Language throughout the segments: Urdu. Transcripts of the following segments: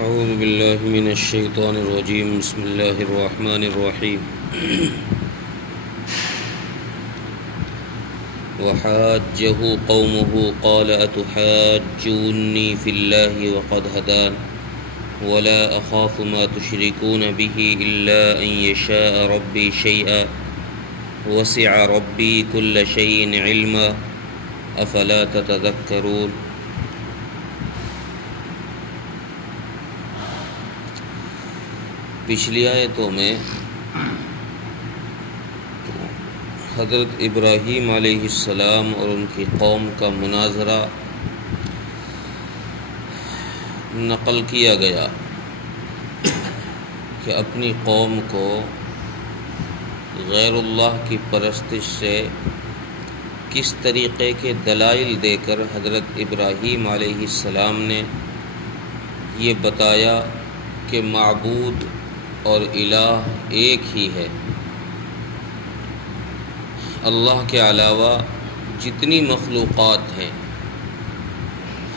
اعوذ باللہ من الشیطان الرجیم بسم اللہ الرحمن الرحیم وحاجہ قومہ قال اتحاجونی فی اللہ وقد ہدان ولا اخاف ما تشرکون به الا ان یشاء ربی شیئا وسع ربی کل شیء علما افلا تتذکرون۔ پچھلی آیتوں میں حضرت ابراہیم علیہ السلام اور ان کی قوم کا مناظرہ نقل کیا گیا کہ اپنی قوم کو غیر اللہ کی پرستش سے کس طریقے کے دلائل دے کر حضرت ابراہیم علیہ السلام نے یہ بتایا کہ معبود اور الہ ایک ہی ہے۔ اللہ کے علاوہ جتنی مخلوقات ہیں،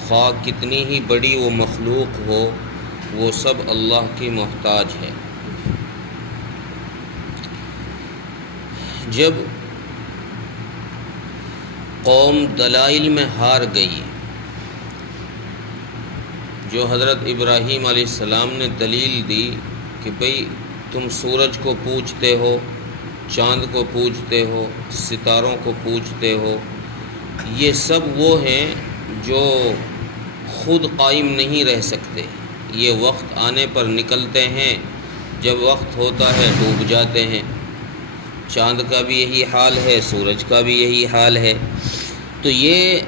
خواہ کتنی ہی بڑی وہ مخلوق ہو، وہ سب اللہ کی محتاج ہے۔ جب قوم دلائل میں ہار گئی، جو حضرت ابراہیم علیہ السلام نے دلیل دی کہ بھئی تم سورج کو پوجتے ہو، چاند کو پوجتے ہو، ستاروں کو پوجتے ہو، یہ سب وہ ہیں جو خود قائم نہیں رہ سکتے، یہ وقت آنے پر نکلتے ہیں، جب وقت ہوتا ہے ڈوب جاتے ہیں۔ چاند کا بھی یہی حال ہے، سورج کا بھی یہی حال ہے۔ تو یہ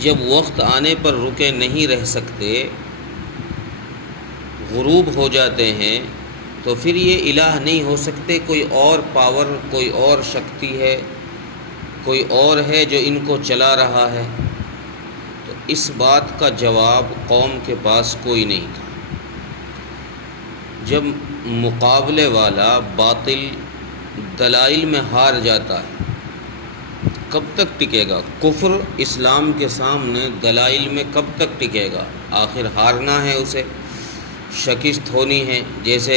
جب وقت آنے پر رکے نہیں رہ سکتے، غروب ہو جاتے ہیں، تو پھر یہ الہ نہیں ہو سکتے۔ کوئی اور پاور، کوئی اور شکتی ہے، کوئی اور ہے جو ان کو چلا رہا ہے۔ تو اس بات کا جواب قوم کے پاس کوئی نہیں تھا۔ جب مقابلے والا باطل دلائل میں ہار جاتا ہے، کب تک ٹکے گا؟ کفر اسلام کے سامنے دلائل میں کب تک ٹکے گا؟ آخر ہارنا ہے، اسے شکست ہونی ہے۔ جیسے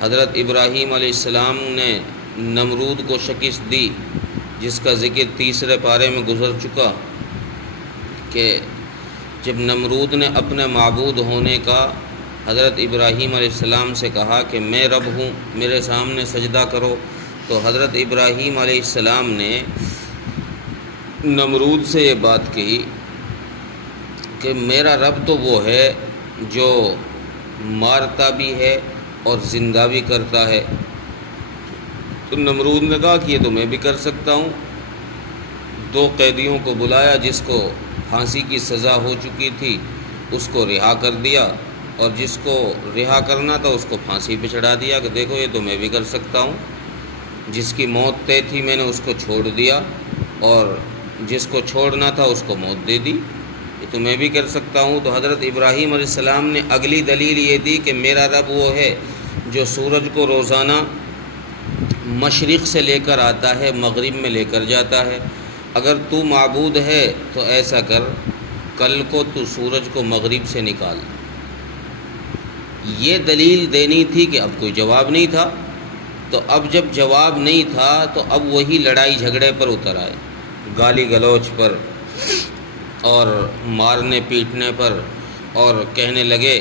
حضرت ابراہیم علیہ السلام نے نمرود کو شکست دی، جس کا ذکر تیسرے پارے میں گزر چکا، کہ جب نمرود نے اپنے معبود ہونے کا حضرت ابراہیم علیہ السلام سے کہا کہ میں رب ہوں، میرے سامنے سجدہ کرو، تو حضرت ابراہیم علیہ السلام نے نمرود سے یہ بات کہی کہ میرا رب تو وہ ہے جو مارتا بھی ہے اور زندہ بھی کرتا ہے۔ تو نمرود نے کہا کہ یہ تو میں بھی کر سکتا ہوں۔ 2 قیدیوں کو بلایا، جس کو پھانسی کی سزا ہو چکی تھی اس کو رہا کر دیا، اور جس کو رہا کرنا تھا اس کو پھانسی پہ چڑھا دیا کہ دیکھو یہ تو میں بھی کر سکتا ہوں۔ جس کی موت طے تھی میں نے اس کو چھوڑ دیا، اور جس کو چھوڑنا تھا اس کو موت دے دی، یہ تو میں بھی کر سکتا ہوں۔ تو حضرت ابراہیم علیہ السلام نے اگلی دلیل یہ دی کہ میرا رب وہ ہے جو سورج کو روزانہ مشرق سے لے کر آتا ہے، مغرب میں لے کر جاتا ہے۔ اگر تو معبود ہے تو ایسا کر، کل کو تو سورج کو مغرب سے نکال۔ یہ دلیل دینی تھی کہ اب کوئی جواب نہیں تھا۔ تو اب جب جواب نہیں تھا تو اب وہی لڑائی جھگڑے پر اتر آئے، گالی گلوچ پر اور مارنے پیٹنے پر، اور کہنے لگے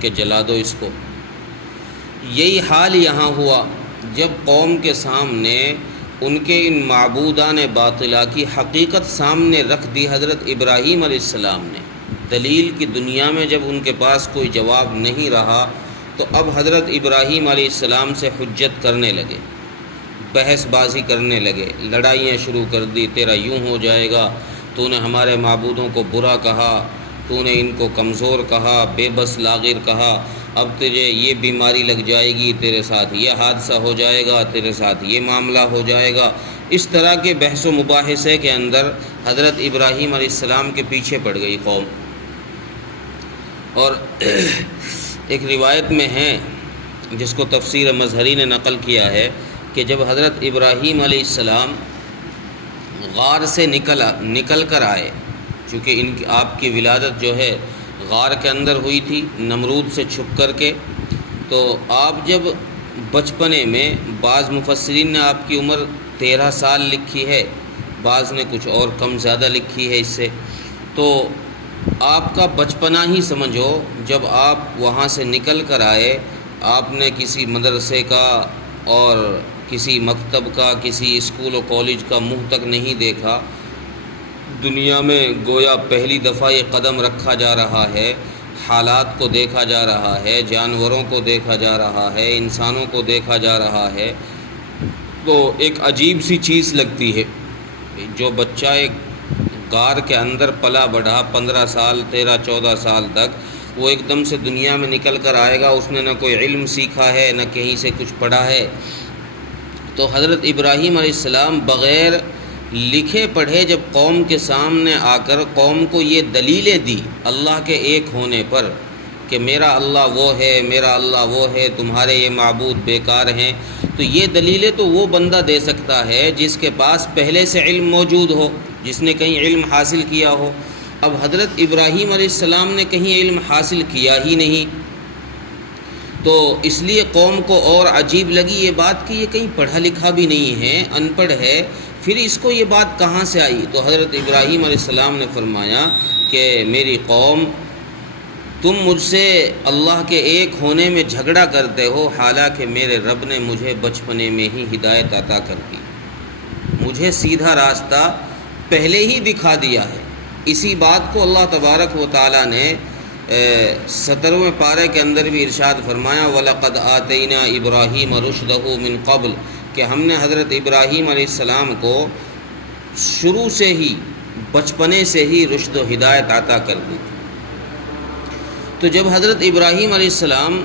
کہ جلا دو اس کو۔ یہی حال یہاں ہوا، جب قوم کے سامنے ان کے ان معبودان باطلہ کی حقیقت سامنے رکھ دی حضرت ابراہیم علیہ السلام نے، دلیل کی دنیا میں جب ان کے پاس کوئی جواب نہیں رہا، تو اب حضرت ابراہیم علیہ السلام سے حجت کرنے لگے، بحث بازی کرنے لگے، لڑائیاں شروع کر دی۔ تیرا یوں ہو جائے گا، تو نے ہمارے معبودوں کو برا کہا، تو نے ان کو کمزور کہا، بے بس لاغر کہا، اب تجھے یہ بیماری لگ جائے گی، تیرے ساتھ یہ حادثہ ہو جائے گا، تیرے ساتھ یہ معاملہ ہو جائے گا۔ اس طرح کے بحث و مباحثے کے اندر حضرت ابراہیم علیہ السلام کے پیچھے پڑ گئی قوم۔ اور ایک روایت میں ہے، جس کو تفسیر مظہری نے نقل کیا ہے، کہ جب حضرت ابراہیم علیہ السلام غار سے نکل کر آئے، چونکہ آپ کی ولادت جو ہے غار کے اندر ہوئی تھی نمرود سے چھپ کر کے۔ تو آپ جب بچپنے میں، بعض مفسرین نے آپ کی عمر 13 سال لکھی ہے، بعض نے کچھ اور کم زیادہ لکھی ہے اس سے، تو آپ کا بچپنا ہی سمجھو جب آپ وہاں سے نکل کر آئے، آپ نے کسی مدرسے کا اور کسی مکتب کا، کسی اسکول و کالج کا منہ تک نہیں دیکھا، دنیا میں گویا پہلی دفعہ یہ قدم رکھا جا رہا ہے، حالات کو دیکھا جا رہا ہے، جانوروں کو دیکھا جا رہا ہے، انسانوں کو دیکھا جا رہا ہے، تو ایک عجیب سی چیز لگتی ہے۔ جو بچہ ایک غار کے اندر پلا بڑھا 15 سال 13 14 سال تک، وہ ایک دم سے دنیا میں نکل کر آئے گا، اس نے نہ کوئی علم سیکھا ہے نہ کہیں سے کچھ پڑھا ہے۔ تو حضرت ابراہیم علیہ السلام بغیر لکھے پڑھے جب قوم کے سامنے آ کر قوم کو یہ دلیلیں دی اللہ کے ایک ہونے پر کہ میرا اللہ وہ ہے، میرا اللہ وہ ہے، تمہارے یہ معبود بیکار ہیں، تو یہ دلیلیں تو وہ بندہ دے سکتا ہے جس کے پاس پہلے سے علم موجود ہو، جس نے کہیں علم حاصل کیا ہو۔ اب حضرت ابراہیم علیہ السلام نے کہیں علم حاصل کیا ہی نہیں، تو اس لیے قوم کو اور عجیب لگی یہ بات کہ یہ کہیں پڑھا لکھا بھی نہیں ہے، ان پڑھ ہے، پھر اس کو یہ بات کہاں سے آئی؟ تو حضرت ابراہیم علیہ السلام نے فرمایا کہ میری قوم، تم مجھ سے اللہ کے ایک ہونے میں جھگڑا کرتے ہو، حالانکہ میرے رب نے مجھے بچپنے میں ہی ہدایت عطا کر دی، مجھے سیدھا راستہ پہلے ہی دکھا دیا ہے۔ اسی بات کو اللہ تبارک و تعالیٰ نے 17ویں پارے کے اندر بھی ارشاد فرمایا، وَلَقَدْ آتَيْنَا إِبْرَاهِيمَ رُشْدَهُ مِنْ قَبْلُ، کہ ہم نے حضرت ابراہیم علیہ السلام کو شروع سے ہی، بچپنے سے ہی رشد و ہدایت عطا کر دی۔ تو جب حضرت ابراہیم علیہ السلام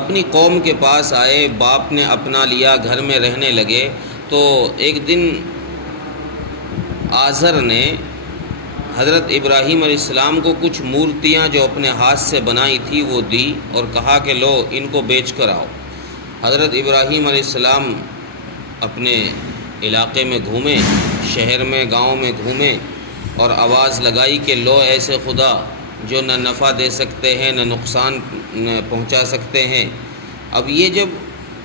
اپنی قوم کے پاس آئے، باپ نے اپنا لیا، گھر میں رہنے لگے، تو ایک دن آزر نے حضرت ابراہیم علیہ السلام کو کچھ مورتیاں جو اپنے ہاتھ سے بنائی تھی وہ دی اور کہا کہ لو ان کو بیچ کر آؤ۔ حضرت ابراہیم علیہ السلام اپنے علاقے میں گھومے، شہر میں، گاؤں میں گھومے اور آواز لگائی کہ لو ایسے خدا جو نہ نفع دے سکتے ہیں نہ نقصان پہنچا سکتے ہیں۔ اب یہ جب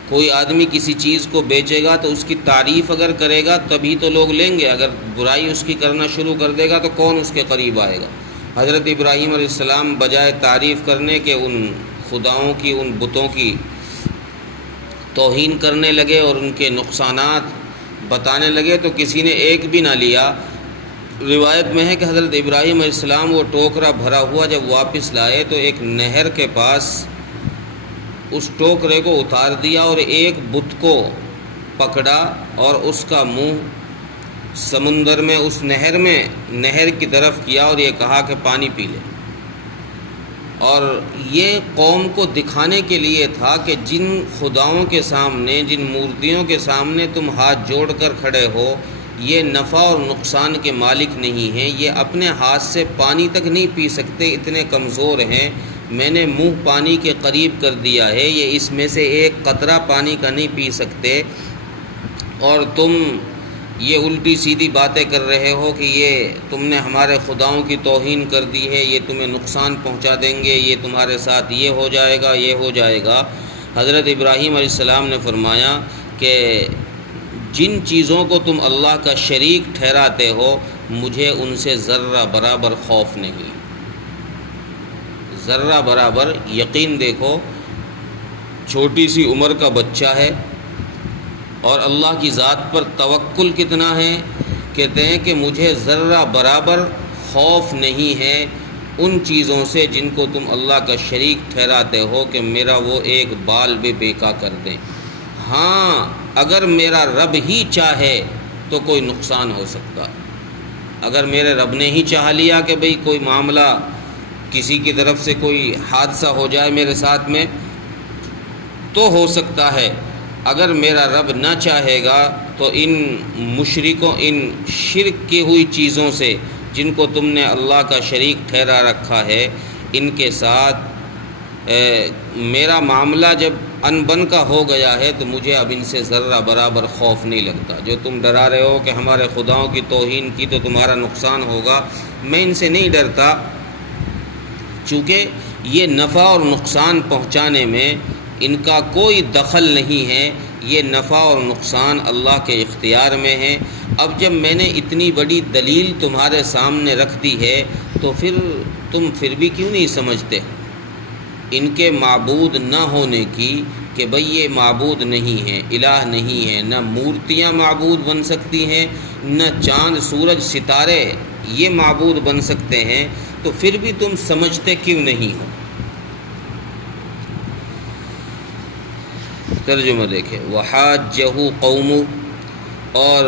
کوئی آدمی کسی چیز کو بیچے گا تو اس کی تعریف اگر کرے گا تبھی تو لوگ لیں گے، اگر برائی اس کی کرنا شروع کر دے گا تو کون اس کے قریب آئے گا؟ حضرت ابراہیم علیہ السلام بجائے تعریف کرنے کے ان خداؤں کی، ان بتوں کی توہین کرنے لگے اور ان کے نقصانات بتانے لگے، تو کسی نے ایک بھی نہ لیا۔ روایت میں ہے کہ حضرت ابراہیم علیہ السلام وہ ٹوکرا بھرا ہوا جب واپس لائے تو ایک نہر کے پاس اس ٹوکرے کو اتار دیا اور ایک بت کو پکڑا اور اس کا منہ سمندر میں، اس نہر کی طرف کیا اور یہ کہا کہ پانی پی لے۔ اور یہ قوم کو دکھانے کے لیے تھا کہ جن خداؤں کے سامنے، جن مورتیوں کے سامنے تم ہاتھ جوڑ کر کھڑے ہو، یہ نفع اور نقصان کے مالک نہیں ہیں، یہ اپنے ہاتھ سے پانی تک نہیں پی سکتے، اتنے کمزور ہیں، میں نے منہ پانی کے قریب کر دیا ہے، یہ اس میں سے ایک قطرہ پانی کا نہیں پی سکتے، اور تم یہ الٹی سیدھی باتیں کر رہے ہو کہ یہ تم نے ہمارے خداؤں کی توہین کر دی ہے، یہ تمہیں نقصان پہنچا دیں گے، یہ تمہارے ساتھ یہ ہو جائے گا، یہ ہو جائے گا۔ حضرت ابراہیم علیہ السلام نے فرمایا کہ جن چیزوں کو تم اللہ کا شریک ٹھہراتے ہو مجھے ان سے ذرہ برابر خوف نہیں، ذرہ برابر یقین۔ دیکھو چھوٹی سی عمر کا بچہ ہے اور اللہ کی ذات پر توکل کتنا ہے، کہتے ہیں کہ مجھے ذرہ برابر خوف نہیں ہے ان چیزوں سے جن کو تم اللہ کا شریک ٹھہراتے ہو کہ میرا وہ ایک بال بھی بیکا کر دیں۔ ہاں اگر میرا رب ہی چاہے تو کوئی نقصان ہو سکتا، اگر میرے رب نے ہی چاہ لیا کہ بھئی کوئی معاملہ، کسی کی طرف سے کوئی حادثہ ہو جائے میرے ساتھ میں تو ہو سکتا ہے، اگر میرا رب نہ چاہے گا تو ان مشرکوں، ان شرک کی ہوئی چیزوں سے جن کو تم نے اللہ کا شریک ٹھہرا رکھا ہے، ان کے ساتھ میرا معاملہ جب ان بن کا ہو گیا ہے تو مجھے اب ان سے ذرہ برابر خوف نہیں لگتا۔ جو تم ڈرا رہے ہو کہ ہمارے خداؤں کی توہین کی تو تمہارا نقصان ہوگا، میں ان سے نہیں ڈرتا۔ چونکہ یہ نفع اور نقصان پہنچانے میں ان کا کوئی دخل نہیں ہے، یہ نفع اور نقصان اللہ کے اختیار میں ہے۔ اب جب میں نے اتنی بڑی دلیل تمہارے سامنے رکھ دی ہے تو پھر تم پھر بھی کیوں نہیں سمجھتے ان کے معبود نہ ہونے کی، کہ بھئی یہ معبود نہیں ہے، الہ نہیں ہے، نہ مورتیاں معبود بن سکتی ہیں، نہ چاند سورج ستارے یہ معبود بن سکتے ہیں، تو پھر بھی تم سمجھتے کیوں نہیں ہو؟ ترجمہ دیکھیں، وحاجہ قوم، اور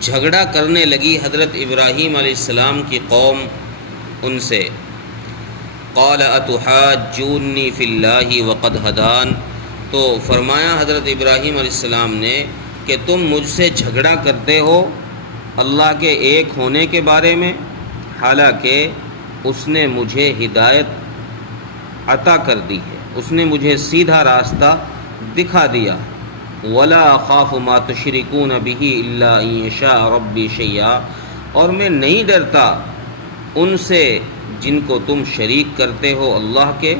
جھگڑا کرنے لگی حضرت ابراہیم علیہ السلام کی قوم ان سے، قال اتحاجونی فی اللہ وقد ہدان، تو فرمایا حضرت ابراہیم علیہ السلام نے کہ تم مجھ سے جھگڑا کرتے ہو اللہ کے ایک ہونے کے بارے میں، حالانکہ اس نے مجھے ہدایت عطا کر دی ہے، اس نے مجھے سیدھا راستہ دکھا دیا۔ ولا اخاف ما تشركون به الا ان يشاء ربي شيئا، اور میں نہیں ڈرتا ان سے جن کو تم شریک کرتے ہو اللہ کے،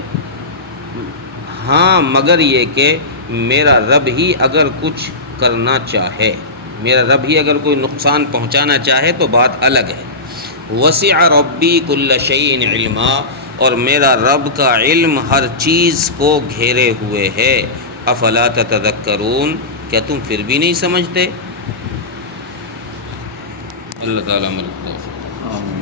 ہاں مگر یہ کہ میرا رب ہی اگر کچھ کرنا چاہے، میرا رب ہی اگر کوئی نقصان پہنچانا چاہے تو بات الگ ہے۔ وسع ربی کل شیء علما، اور میرا رب کا علم ہر چیز کو گھیرے ہوئے ہے۔ افلا تتذکرون، کیا تم پھر بھی نہیں سمجھتے؟ اللہ تعالیٰ مدد کرے۔